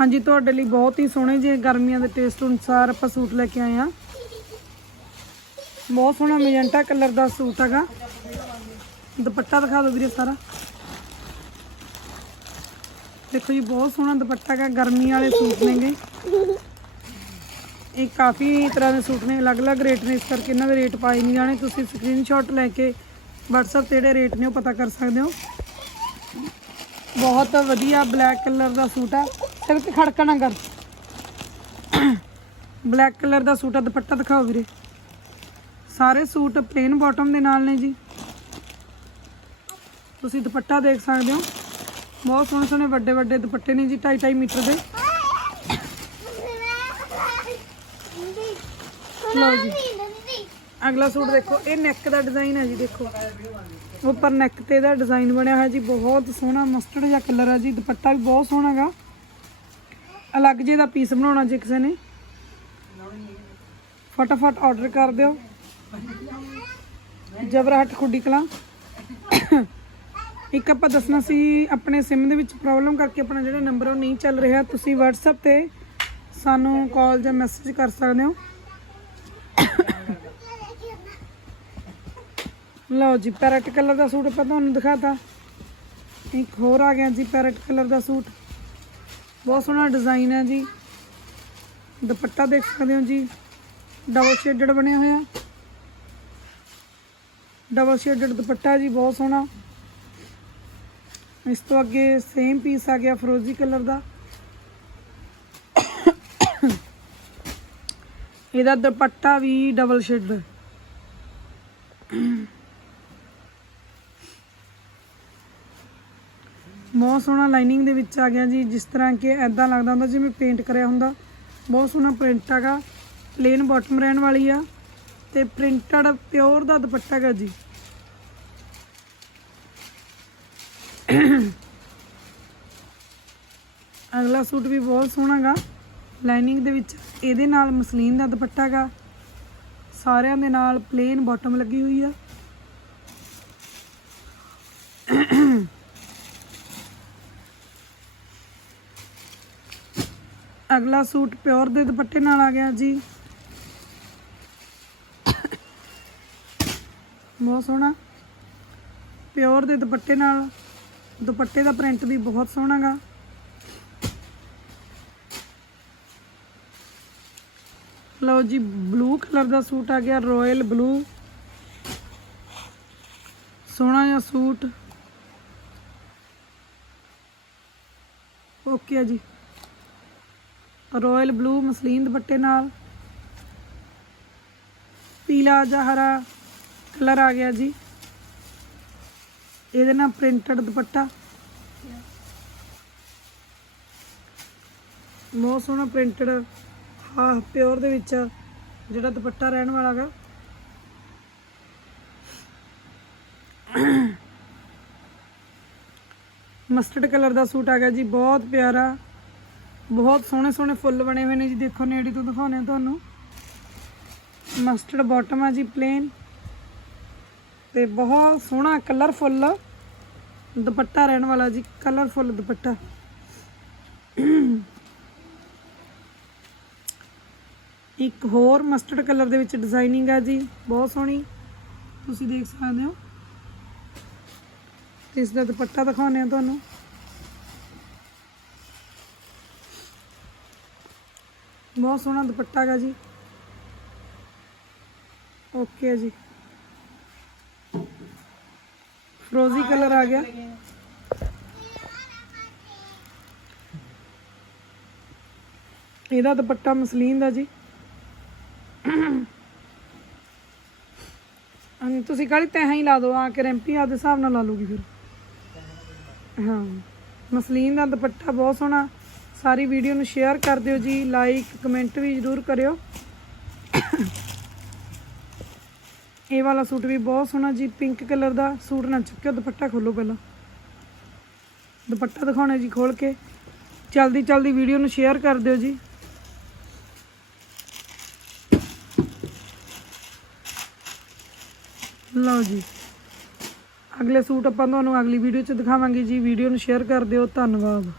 ਹਾਂਜੀ, ਤੁਹਾਡੇ ਲਈ ਬਹੁਤ ਹੀ ਸੋਹਣੇ ਜਿਹੇ ਗਰਮੀਆਂ ਦੇ ਟੇਸਟ ਅਨੁਸਾਰ ਆਪਾਂ ਸੂਟ ਲੈ ਕੇ ਆਏ ਆ ਬਹੁਤ ਸੋਹਣਾ ਮੈਜੈਂਟਾ ਕਲਰ ਦਾ ਸੂਟ ਹੈਗਾ। ਦੁਪੱਟਾ ਦਿਖਾ ਦਿਓ ਵੀਰੇ ਸਾਰਾ। ਦੇਖੋ ਜੀ, ਬਹੁਤ ਸੋਹਣਾ ਦੁਪੱਟਾ ਹੈਗਾ, ਗਰਮੀ ਵਾਲੇ ਸੂਟ ਨੇਗੇ। ਇਹ ਕਾਫੀ ਤਰ੍ਹਾਂ ਦੇ ਸੂਟ ਨੇ, ਅਲੱਗ-ਅਲੱਗ ਰੇਟ ਨੇ, ਇਸ ਕਰਕੇ ਇਹਨਾਂ ਦੇ ਰੇਟ ਪਾਏ ਨਹੀਂ ਜਾਣੇ। ਤੁਸੀਂ ਸਕਰੀਨਸ਼ਾਟ ਲੈ ਕੇ WhatsApp ਤੇ ਜਿਹੜੇ ਰੇਟ ਨੇ ਉਹ ਪਤਾ ਕਰ ਸਕਦੇ ਹੋ। ਬਹੁਤ ਵਧੀਆ ਬਲੈਕ ਕਲਰ ਦਾ ਸੂਟ ਆ। ਤੇ ਖੜਕਾ ਨਾ ਕਰ। ਬਲੈਕ ਕਲਰ ਦਾ ਸੂਟ ਆ, ਦੁਪੱਟਾ ਦਿਖਾਓ ਵੀਰੇ। ਸਾਰੇ ਸੂਟ ਪਲੇਨ ਬਾਟਮ ਦੇ ਨਾਲ ਨੇ ਜੀ। ਤੁਸੀਂ ਦੁਪੱਟਾ ਦੇਖ ਸਕਦੇ ਹੋ। ਬਹੁਤ ਸੋਹਣੇ ਸੋਹਣੇ ਵੱਡੇ ਵੱਡੇ ਦੁਪੱਟੇ ਨੇ ਜੀ 2.5 ਮੀਟਰ ਦੇ। ਲਓ ਜੀ। ਅਗਲਾ ਸੂਟ ਦੇਖੋ, ਇਹ ਨੈਕ ਦਾ ਡਿਜ਼ਾਈਨ ਹੈ ਜੀ, ਦੇਖੋ। ਉੱਪਰ ਨੈਕ ਤੇ ਇਹਦਾ ਡਿਜ਼ਾਈਨ ਬਣਿਆ ਹੋਇਆ ਜੀ, ਬਹੁਤ ਸੋਹਣਾ ਮਸਟਰਡ ਜਿਹਾ ਕਲਰ ਹੈ ਜੀ, ਦੁਪੱਟਾ ਵੀ ਬਹੁਤ ਸੋਹਣਾ ਗਾ ਅਲੱਗ ਜਿਹੇ ਦਾ ਪੀਸ ਬਣਾਉਣਾ ਜੇ ਕਿਸੇ ਨੇ। ਫਟਾਫਟ ਆਰਡਰ ਕਰ ਦਿਓ। ਜਬਰਾਹਟ ਖੁੱਡੀ ਕਲਾਂ। ਇੱਕ ਆਪਾਂ ਦੱਸਣਾ ਸੀ, ਆਪਣੇ ਸਿਮ ਦੇ ਵਿੱਚ ਪ੍ਰੋਬਲਮ ਕਰਕੇ ਆਪਣਾ ਜਿਹੜਾ ਨੰਬਰ ਉਹ ਨਹੀਂ ਚੱਲ ਰਿਹਾ, ਤੁਸੀਂ WhatsApp ਤੇ ਸਾਨੂੰ ਕਾਲ ਜਾਂ ਮੈਸੇਜ ਕਰ ਸਕਦੇ ਹੋ। ਲਓ ਜੀ ਪੈਰਟ ਕਲਰ ਦਾ ਸੂਟ ਆਪਾਂ ਤੁਹਾਨੂੰ ਦਿਖਾਤਾ। ਇੱਕ ਹੋਰ ਆ ਗਿਆ ਜੀ ਪੈਰਟ ਕਲਰ ਦਾ ਸੂਟ। ਬਹੁਤ ਸੋਹਣਾ ਡਿਜ਼ਾਈਨ ਹੈ ਜੀ। ਦੁਪੱਟਾ ਦੇਖ ਸਕਦੇ ਹੋ ਜੀ। ਡਬਲ ਸ਼ੇਡਡ ਬਣਿਆ ਹੋਇਆ। ਡਬਲ ਸ਼ੇਡਡ ਦੁਪੱਟਾ ਜੀ, ਬਹੁਤ ਸੋਹਣਾ। ਇਸ ਤੋਂ ਅੱਗੇ ਸੇਮ ਪੀਸ ਆ ਗਿਆ ਫਰੋਜ਼ੀ ਕਲਰ ਦਾ। ਇਹਦਾ ਦੁਪੱਟਾ ਵੀ ਡਬਲ ਸ਼ੇਡ ਬਹੁਤ ਸੋਹਣਾ ਲਾਈਨਿੰਗ ਦੇ ਵਿੱਚ ਆ ਗਿਆ ਜੀ, ਜਿਸ ਤਰ੍ਹਾਂ ਕਿ ਐਦਾਂ ਲੱਗਦਾ ਹੁੰਦਾ ਜਿਵੇਂ ਪੇਂਟ ਕਰਿਆ ਹੁੰਦਾ। ਬਹੁਤ ਸੋਹਣਾ ਪ੍ਰਿੰਟ ਹੈਗਾ ਪਲੇਨ ਬਾਟਮ ਰਹਿਣ ਵਾਲੀ ਆ ਤੇ ਪ੍ਰਿੰਟਡ ਪਿਓਰ ਦਾ ਦੁਪੱਟਾ ਹੈਗਾ ਜੀ। ਅਗਲਾ ਸੂਟ ਵੀ ਬਹੁਤ ਸੋਹਣਾ ਗਾ ਲਾਈਨਿੰਗ ਦੇ ਵਿੱਚ ਇਹਦੇ ਨਾਲ ਮਸਲੀਨ ਦਾ ਦੁਪੱਟਾ ਗਾ ਸਾਰਿਆਂ ਦੇ ਨਾਲ ਪਲੇਨ ਬਾਟਮ ਲੱਗੀ ਹੋਈ ਆ। ਅਗਲਾ ਸੂਟ ਪਿਓਰ ਦੇ ਦੁਪੱਟੇ ਨਾਲ ਆ ਗਿਆ ਜੀ। ਬਹੁਤ ਸੋਹਣਾ। ਪਿਓਰ ਦੇ ਦੁਪੱਟੇ ਨਾਲ, ਦੁਪੱਟੇ ਦਾ ਪ੍ਰਿੰਟ ਵੀ ਬਹੁਤ ਸੋਹਣਾ ਗਾ ਲਓ ਜੀ, ਬਲੂ ਕਲਰ ਦਾ ਸੂਟ ਆ ਗਿਆ, ਰਾਇਲ ਬਲੂ। ਸੋਹਣਾ ਜਿਹਾ ਸੂਟ। ਓਕੇ ਆ ਜੀ। ਰਾਇਲ ਬਲੂ ਮਸਲੀਨ ਦੁਪੱਟੇ ਨਾਲ। ਪੀਲਾ ਜਾਂ ਹਰਾ ਕਲਰ ਆ ਗਿਆ ਜੀ। ਇਹਦੇ ਨਾਲ ਪ੍ਰਿੰਟਡ ਦੁਪੱਟਾ। ਬਹੁਤ ਸੋਹਣਾ ਪ੍ਰਿੰਟਡ ਹਾਫ ਪਿਓਰ ਦੇ ਵਿੱਚ ਜਿਹੜਾ ਦੁਪੱਟਾ ਰਹਿਣ ਵਾਲਾ ਗਾ। ਮਸਟਰਡ ਕਲਰ ਦਾ ਸੂਟ ਆ ਗਿਆ ਜੀ, ਬਹੁਤ ਪਿਆਰਾ। ਬਹੁਤ ਸੋਹਣੇ ਸੋਹਣੇ ਫੁੱਲ ਬਣੇ ਹੋਏ ਨੇ ਜੀ, ਦੇਖੋ ਨੇੜੇ ਤੋਂ ਦਿਖਾਉਂਦੇ ਆ ਤੁਹਾਨੂੰ। ਮਸਟਰਡ ਬਾਟਮ ਆ ਜੀ ਪਲੇਨ ਤੇ ਬਹੁਤ ਸੋਹਣਾ ਕਲਰਫੁੱਲ ਦੁਪੱਟਾ ਰਹਿਣ ਵਾਲਾ ਜੀ ਕਲਰਫੁੱਲ ਦੁਪੱਟਾ। ਇੱਕ ਹੋਰ ਮਸਟਰਡ ਕਲਰ ਦੇ ਵਿੱਚ ਡਿਜ਼ਾਈਨਿੰਗ ਆ ਜੀ, ਬਹੁਤ ਸੋਹਣੀ। ਤੁਸੀਂ ਦੇਖ ਸਕਦੇ ਹੋ। ਤੇ ਇਸ ਦਾ ਦੁਪੱਟਾ ਦਿਖਾਉਂਦੇ ਆ ਤੁਹਾਨੂੰ। ਬਹੁਤ ਸੋਹਣਾ ਦੁਪੱਟਾ ਹੈਗਾ ਜੀ। ਓਕੇ ਜੀ। ਫਰੋਜ਼ੀ ਕਲਰ ਆ ਗਿਆ। ਇਹਦਾ ਦੁਪੱਟਾ ਮਸਲੀਨ ਦਾ ਜੀ। ਹਾਂ ਤੁਸੀਂ ਕਾਲੀ ਤੈਹਾਂ ਹੀ ਲਾ ਦਿਓ, ਆ ਕੇ ਰੈਂਪੀ ਆਪਦੇ ਹਿਸਾਬ ਨਾਲ ਲਾ ਲੂਗੀ ਫਿਰ। ਹਾਂ, ਮਸਲੀਨ ਦਾ ਦੁਪੱਟਾ ਬਹੁਤ ਸੋਹਣਾ। ਸਾਰੀ ਵੀਡੀਓ ਨੂੰ ਸ਼ੇਅਰ ਕਰ ਦਿਓ ਜੀ ਲਾਈਕ ਕਮੈਂਟ ਵੀ ਜ਼ਰੂਰ ਕਰਿਓ। ਇਹ ਵਾਲਾ ਸੂਟ ਵੀ ਬਹੁਤ ਸੋਹਣਾ ਜੀ ਪਿੰਕ ਕਲਰ ਦਾ ਸੂਟ ਨਾ ਚੁੱਕਿਓ, ਦੁਪੱਟਾ ਖੋਲੋ ਪਹਿਲਾਂ। ਦੁਪੱਟਾ ਦਿਖਾਉਣਾ ਜੀ ਖੋਲ ਕੇ। ਜਲਦੀ ਜਲਦੀ ਵੀਡੀਓ ਨੂੰ ਸ਼ੇਅਰ ਕਰ ਦਿਓ ਜੀ। ਲਓ ਜੀ। ਅਗਲੇ ਸੂਟ ਆਪਾਂ ਤੁਹਾਨੂੰ ਅਗਲੀ ਵੀਡੀਓ 'ਚ ਦਿਖਾਵਾਂਗੇ ਜੀ, ਵੀਡੀਓ ਨੂੰ ਸ਼ੇਅਰ ਕਰ ਦਿਓ, ਧੰਨਵਾਦ।